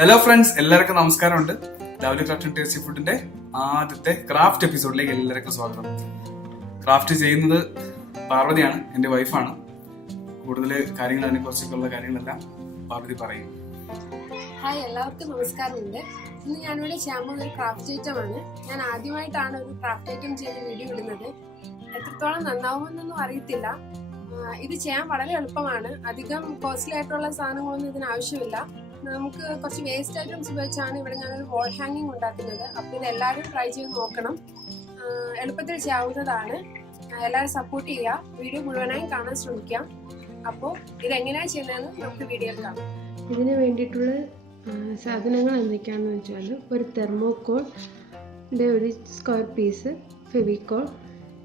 Hello friends, എല്ലാവർക്കും നമസ്കാരമുണ്ട്. Lovely craft and tasty ഫുഡിന്റെ ആദ്യത്തെ ക്രാഫ്റ്റ് എപ്പിസോഡിലേക്ക് എല്ലാവർക്കും സ്വാഗതം. ക്രാഫ്റ്റ് ചെയ്യുന്നത് പാർവതിയാണ്, എൻ്റെ വൈഫാണ്. കൂടുതൽ കാര്യങ്ങൾ അതിനെക്കുറിച്ചൊക്കെയുള്ള കാര്യങ്ങളെല്ലാം പാർവതി പറയും. ഹായ്, എല്ലാവർക്കും നമസ്കാരമുണ്ട്. ഇന്ന് ഞാനിവിടെ ചെയ്യാൻ പോകുന്ന ഒരു ക്രാഫ്റ്റ് ഐറ്റം ആണ്. ഞാൻ ആദ്യമായിട്ടാണ് ഒരു ക്രാഫ്റ്റ് ഐറ്റം ചെയ്ത് വീഡിയോ ഇടുന്നത്. എത്രത്തോളം നന്നാവുമെന്നൊന്നും അറിയത്തില്ല. ഇത് ചെയ്യാൻ വളരെ എളുപ്പമാണ്. അധികം കോസ്റ്റ്ലി ആയിട്ടുള്ള സാധനങ്ങളൊന്നും ഇതിന് ആവശ്യമില്ല. നമുക്ക് കുറച്ച് വേസ്റ്റ് ഐറ്റംസ് ഉപയോഗിച്ചാണ് ഇവിടെ ഞാനൊരു വാൾ ഹാങ്ങിങ് ഉണ്ടാക്കുന്നത്. അപ്പോൾ ഇത് എല്ലാവരും ട്രൈ ചെയ്ത് നോക്കണം. എളുപ്പത്തിൽ ചെയ്യാവുന്നതാണ്. എല്ലാവരും സപ്പോർട്ട് ചെയ്യുക. വീഡിയോ മുഴുവനായും കാണാൻ ശ്രമിക്കാം. അപ്പോൾ ഇതെങ്ങനെയാണ് ചെയ്യുന്നതെന്ന് നമുക്ക് വീഡിയോയിൽ കാണാം. ഇതിന് വേണ്ടിയിട്ടുള്ള സാധനങ്ങൾ എന്തൊക്കെയാണെന്ന് വെച്ചാൽ ഒരു തെർമോക്കോളിൻ്റെ ഒരു സ്ക്വയർ പീസ്, ഫെവിക്കോൾ,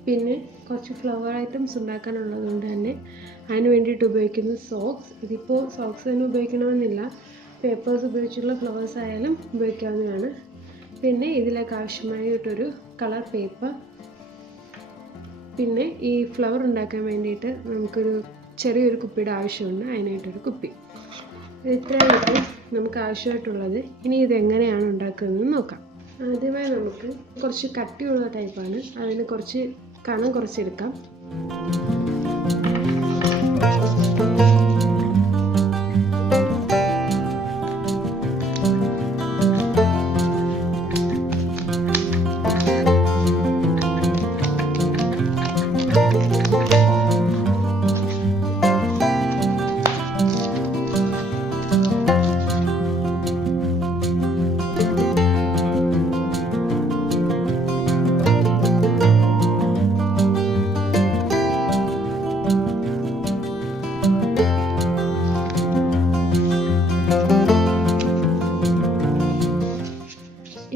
പിന്നെ കുറച്ച് ഫ്ലവർ ഐറ്റംസ് ഉണ്ടാക്കാനുള്ളത് കൊണ്ട് തന്നെ അതിന് വേണ്ടിയിട്ട് ഉപയോഗിക്കുന്ന സോക്സ്. ഇതിപ്പോൾ സോക്സ് തന്നെ ഉപയോഗിക്കണമെന്നില്ല, പേപ്പേഴ്സ് ഉപയോഗിച്ചുള്ള ഫ്ലവേഴ്സ് ആയാലും ഉപയോഗിക്കാവുന്നതാണ്. പിന്നെ ഇതിലേക്ക് ആവശ്യമായിട്ടൊരു കളർ പേപ്പർ, പിന്നെ ഈ ഫ്ലവർ ഉണ്ടാക്കാൻ വേണ്ടിയിട്ട് നമുക്കൊരു ചെറിയൊരു കുപ്പിയുടെ ആവശ്യമുണ്ട്. അതിനായിട്ടൊരു കുപ്പി. ഇത്രയായിട്ട് നമുക്ക് ആവശ്യമായിട്ടുള്ളത്. ഇനി ഇതെങ്ങനെയാണ് ഉണ്ടാക്കുന്നതെന്ന് നോക്കാം. ആദ്യമായി നമുക്ക് കുറച്ച് കട്ടിയുള്ള ടൈപ്പാണ്, അതിന് കുറച്ച് കനം കുറച്ചെടുക്കാം.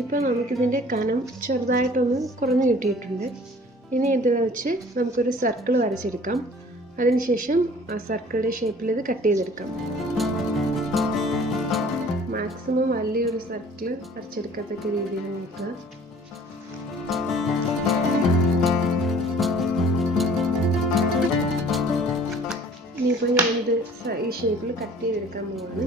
ഇപ്പോൾ നമുക്കിതിൻ്റെ കനം ചെറുതായിട്ടൊന്ന് കുറഞ്ഞു കിട്ടിയിട്ടുണ്ട്. ഇനി ഇതിൽ വെച്ച് നമുക്കൊരു സർക്കിൾ വരച്ചെടുക്കാം. അതിനുശേഷം ആ സർക്കിളിൻ്റെ ഷേപ്പിൽ ഇത് കട്ട് ചെയ്തെടുക്കാം. മാക്സിമം വലിയൊരു സർക്കിൾ വരച്ചെടുക്കത്തക്ക രീതിയിൽ നോക്കുക. ഇനിയിപ്പോൾ ഞാനിത് ഈ ഷേപ്പിൽ കട്ട് ചെയ്തെടുക്കാൻ പോവാണ്.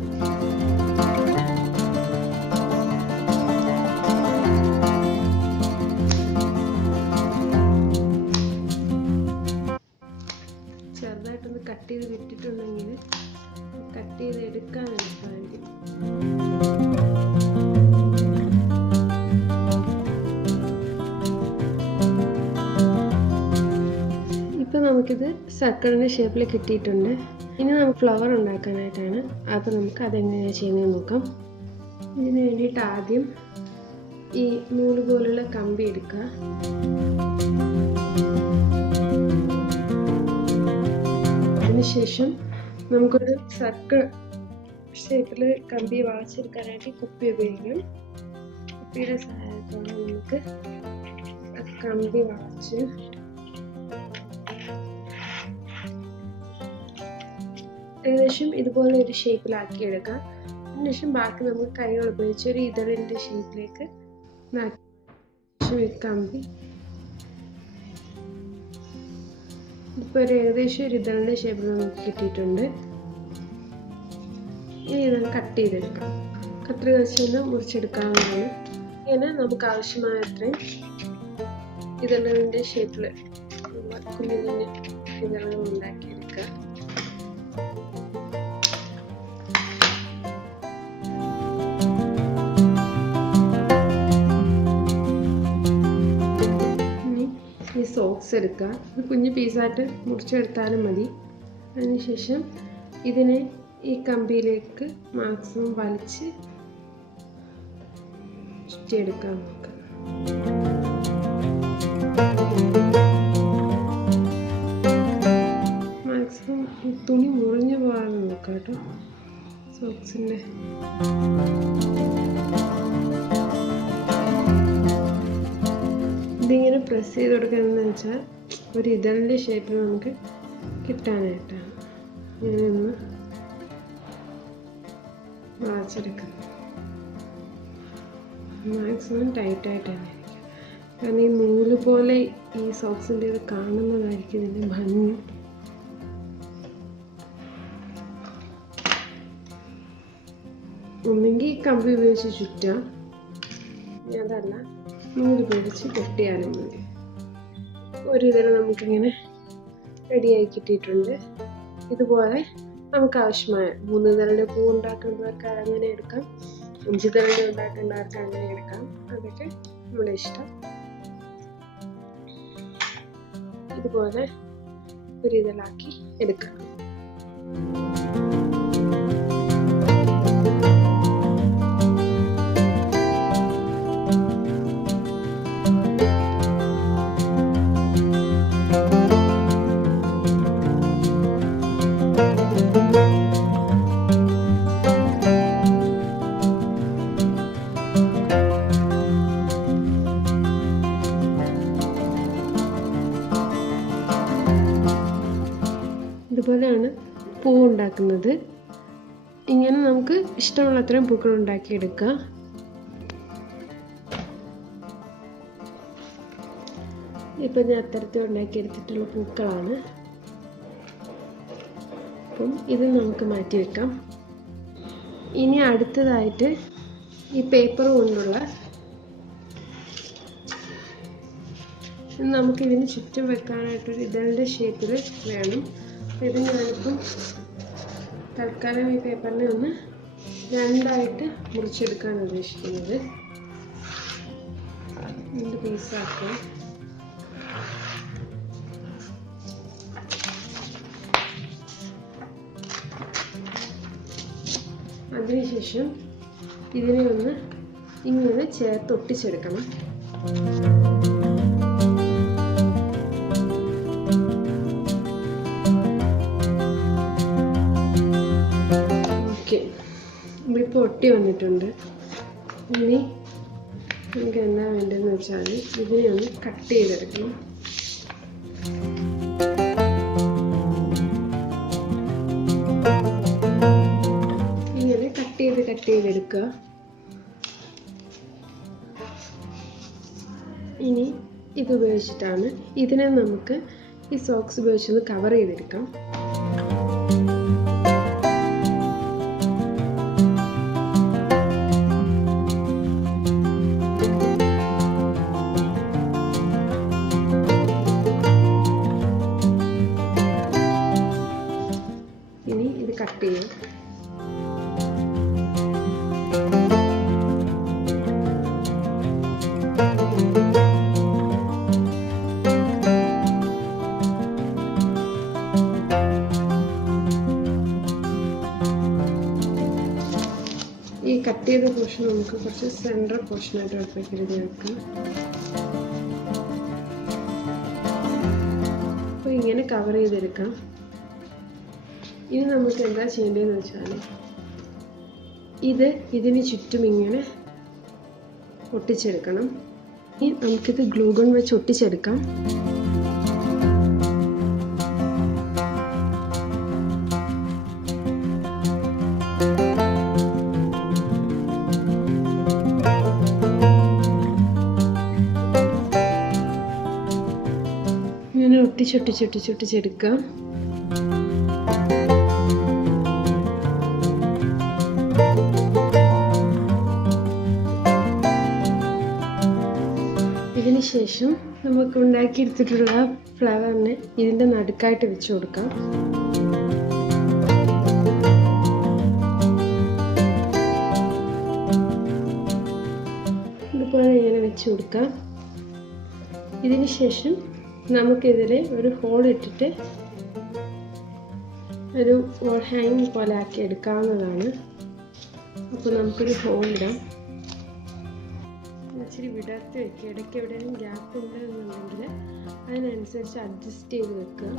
ചെറുതായിട്ടൊന്ന് കട്ട് ചെയ്ത് വിട്ടിട്ടുണ്ടെങ്കിൽ കട്ട് ചെയ്ത് എടുക്കാൻ എളുപ്പമായിരിക്കും. ഇപ്പം നമുക്കിത് സർക്കിളിൻ്റെ ഷേപ്പിൽ കിട്ടിയിട്ടുണ്ട്. ഇനി നമുക്ക് ഫ്ലവർ ഉണ്ടാക്കാനായിട്ടാണ്. അപ്പോൾ നമുക്ക് അതെങ്ങനെയാണ് ചെയ്യുന്നത് നോക്കാം. ഇതിന് വേണ്ടിയിട്ട് ആദ്യം ഈ നൂല് പോലുള്ള കമ്പി എടുക്കുക. അതിനുശേഷം നമുക്കൊരു സർക്കിൾ ഷേപ്പിൽ കമ്പി വളച്ചെടുക്കാനായിട്ട് കുപ്പി ഉപയോഗിക്കാം. കുപ്പിയുടെ സഹായത്തോടെ നമുക്ക് കമ്പി വളച്ച് ഏകദേശം ഇതുപോലെ ഒരു ഷേപ്പിലാക്കി എടുക്കാം. അതിനുശേഷം ബാക്കി നമുക്ക് കൈകൾ ഉപയോഗിച്ച് ഒരു ഇതളിൻ്റെ ഷേപ്പിലേക്ക് മാറ്റി കമ്പി ഇപ്പോൾ ഒരു ഏകദേശം ഒരു ഇതളിൻ്റെ ഷേപ്പിൽ നമുക്ക് കിട്ടിയിട്ടുണ്ട്. ഇനി ഇത് കട്ട് ചെയ്തെടുക്കാം. കത്രിക വെച്ച് തന്നെ മുറിച്ചെടുക്കാവുന്നതാണ്. ഇങ്ങനെ നമുക്ക് ആവശ്യമായ അത്രയും ഇതളിൻ്റെ ഷേപ്പിൽ കുഞ്ഞു കുഞ്ഞു ഇതളുകൾ ഉണ്ടാക്കിയെടുക്കുക. ഈ സോക്സ് എടുക്കുക. ഒരു കുഞ്ഞു പീസായിട്ട് മുറിച്ചെടുത്താലും മതി. അതിനുശേഷം ഇതിനെ ഈ കമ്പിയിലേക്ക് മാക്സിമം വലിച്ച് ചുറ്റിയെടുക്കാൻ നോക്കുക. മാക്സിമം ഈ തുണി മുറിഞ്ഞു പോകാതെ നോക്കുക കേട്ടോ. സോക്സിൻ്റെ ഇതിങ്ങനെ പ്രസ് ചെയ്ത് കൊടുക്കുകയെന്ന് വെച്ചാൽ ഒരു ഇതളിൻ്റെ ഷേപ്പിൽ നമുക്ക് കിട്ടാനായിട്ടാണ്. ഞാനൊന്ന് വളച്ചെടുക്കുന്നത് മാക്സിമം ടൈറ്റായിട്ടാണ് ഇരിക്കുക. കാരണം ഈ നൂല് പോലെ ഈ സോക്സിൻ്റെ ഇത് കാണുന്നതായിരിക്കും ഇതിൻ്റെ ഭംഗി. ഒന്നെങ്കിൽ കമ്പി ഉപയോഗിച്ച് ചുറ്റാം, ഇനി അതല്ല നൂല് പിടിച്ച് കെട്ടിയാലും മതി. ഒരു ഇതിൽ നമുക്കിങ്ങനെ റെഡിയായി കിട്ടിയിട്ടുണ്ട്. ഇതുപോലെ നമുക്ക് ആവശ്യമായ 3 തരയുടെ പൂ ഉണ്ടാക്കുന്നവർക്ക് അങ്ങനെ എടുക്കാം, 5 തരയുടെ ഉണ്ടാക്കേണ്ടവർക്ക് അങ്ങനെ എടുക്കാം. അതൊക്കെ നമ്മുടെ ഇഷ്ടം. ഇതുപോലെ ഒരു ഇതിലാക്കി എടുക്കാം. ഇതുപോലെയാണ് പൂ ഉണ്ടാക്കുന്നത്. ഇങ്ങനെ നമുക്ക് ഇഷ്ടമുള്ള അത്രയും പൂക്കൾ ഉണ്ടാക്കിയെടുക്കുക. ഇപ്പം ഞാൻ അത്തരത്തിൽ ഉണ്ടാക്കിയെടുത്തിട്ടുള്ള പൂക്കളാണ്. അപ്പം ഇത് നമുക്ക് മാറ്റി വെക്കാം. ഇനി അടുത്തതായിട്ട് ഈ പേപ്പർ കൊണ്ടുള്ള നമുക്കിതിന് ചുറ്റും വെക്കാനായിട്ടൊരു ഇതളിൻ്റെ ഷേപ്പിൽ വേണം. ഇത് ഞാനിപ്പം തൽക്കാലം ഈ പേപ്പറിനെ ഒന്ന് 2ആയിട്ട് മുറിച്ചെടുക്കാനാണ് ഉദ്ദേശിക്കുന്നത്. 2 പീസാക്കുക. അതിനുശേഷം ഇതിനെ ഒന്ന് ഇങ്ങനെ ചേർത്ത് ഒട്ടിച്ചെടുക്കണം. ഇപ്പോൾ ഒട്ടി വന്നിട്ടുണ്ട്. ഇനി നമുക്ക് എന്താ വേണ്ടതെന്ന് വെച്ചാൽ ഇതിനെ ഒന്ന് കട്ട് ചെയ്തെടുക്കണം. ഇങ്ങനെ കട്ട് ചെയ്തെടുക്കുക. ഇനി ഇത് ഉപയോഗിച്ചിട്ടാണ് ഇതിനെ നമുക്ക് ഈ സോക്സ് ഉപയോഗിച്ചൊന്ന് കവർ ചെയ്തെടുക്കാം. കട്ട് ചെയ്യാം. ഈ കട്ട് ചെയ്ത പോർഷൻ നമുക്ക് കുറച്ച് സെൻട്രൽ പോർഷനായിട്ട് അടുത്തേക്ക് എഴുതി വെക്കാം. അപ്പോൾ ഇങ്ങനെ കവർ ചെയ്തെടുക്കാം. ഇനി നമുക്ക് എന്താ ചെയ്യേണ്ടതെന്ന് വെച്ചാൽ ഇതിന് ചുറ്റും ഇങ്ങനെ ഒട്ടിച്ചെടുക്കണം. ഇനി നമുക്കിത് ഗ്ലൂ ഗൺ വെച്ച് ഒട്ടിച്ചെടുക്കാം. ഇങ്ങനെ ഒട്ടിച്ചൊട്ടിച്ചൊട്ടിച്ചൊട്ടിച്ചെടുക്കാം. ഇതിനുശേഷം നമുക്ക് ഉണ്ടാക്കിയെടുത്തിട്ടുള്ള ഫ്ലവറിനെ ഇതിൻ്റെ നടുക്കായിട്ട് വെച്ച് കൊടുക്കാം. ഇതുപോലെ ഇങ്ങനെ വെച്ച് കൊടുക്കാം. ഇതിനുശേഷം നമുക്കിതിൽ ഒരു ഹോൾ ഇട്ടിട്ട് ഒരു വാൾ ഹാങ്ങിങ് പോലെ ആക്കി എടുക്കാവുന്നതാണ്. അപ്പോൾ നമുക്കൊരു ഹോൾ ഇടാം. ഇച്ചിരി വിടർത്തി വയ്ക്കുക. ഇടയ്ക്ക് എവിടെയെങ്കിലും ഗ്യാപ്പ് ഉണ്ടെന്നുണ്ടെങ്കിൽ അതിനനുസരിച്ച് അഡ്ജസ്റ്റ് ചെയ്ത് വെക്കുക.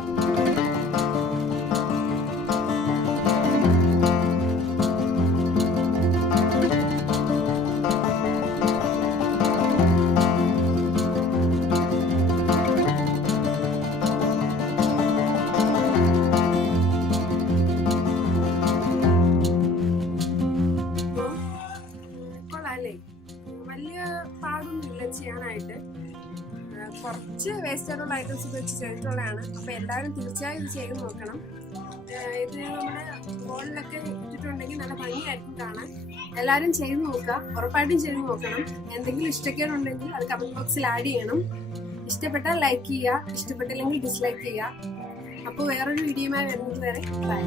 വലിയ പാടൊന്നുമില്ല ചെയ്യാനായിട്ട്. കുറച്ച് വേസ്റ്റ് ആയിട്ടുള്ള ഐറ്റംസ് വെച്ച് ചെയ്തിട്ടുള്ളതാണ്. അപ്പോൾ എല്ലാവരും തീർച്ചയായും ഇത് ചെയ്ത് നോക്കണം. ഇത് നമ്മുടെ ബോളിലൊക്കെ ഇട്ടിട്ടുണ്ടെങ്കിൽ നല്ല ഭംഗിയായിരിക്കും കാണാൻ. എല്ലാവരും ചെയ്ത് നോക്കുക, ഉറപ്പായിട്ടും ചെയ്ത് നോക്കണം. എന്തെങ്കിലും ഇഷ്ടക്കേടുണ്ടെങ്കിൽ അത് കമന്റ് ബോക്സിൽ ആഡ് ചെയ്യണം. ഇഷ്ടപ്പെട്ടാൽ ലൈക്ക് ചെയ്യുക, ഇഷ്ടപ്പെട്ടില്ലെങ്കിൽ ഡിസ്ലൈക്ക് ചെയ്യുക. അപ്പോൾ വേറൊരു വീഡിയോയുമായി വരുന്നത് വരെ ബൈ.